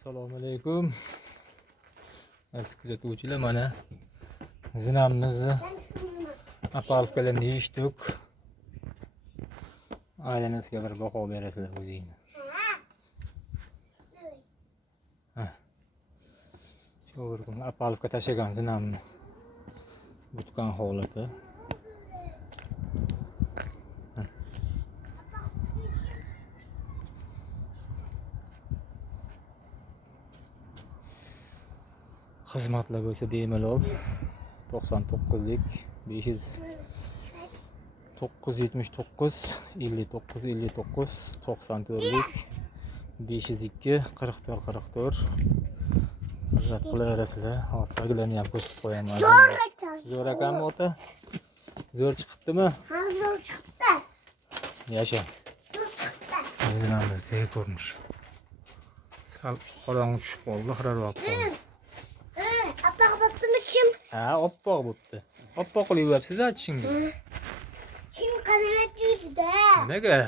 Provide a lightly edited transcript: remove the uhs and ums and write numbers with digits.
Assalomu alaykum. Aziz kuzatuvchilar, mana zinamimizni apalkalarni yechdik. Aylanasiga bir baho berasizlar o'zingizlar. Shu bir kun apalka tashagan zinamni butgan holati. Xizmatlar bo'lsa bemalol 99 lik 500 979 59 59 94 lik 502 44 44 xizmat qilaverasizlar. Hozirgilarni ham ko'rsatib qo'yaman. Zo'r ekanmi ota? Zo'r chiqibdimi? Ha, zo'r chiqdi. Yasha. Zo'r chiqdi. Zinamiz tegi ko'rinish. Sal qorong'i tushib qoldi, xiraroq qoldi. Oppoq bo'ptimi kim? Ha, oppoq bo'pti. Oppoq qilib yuribsiz-a tishingiz. Kim qanalat yurdi-da? Nimaga?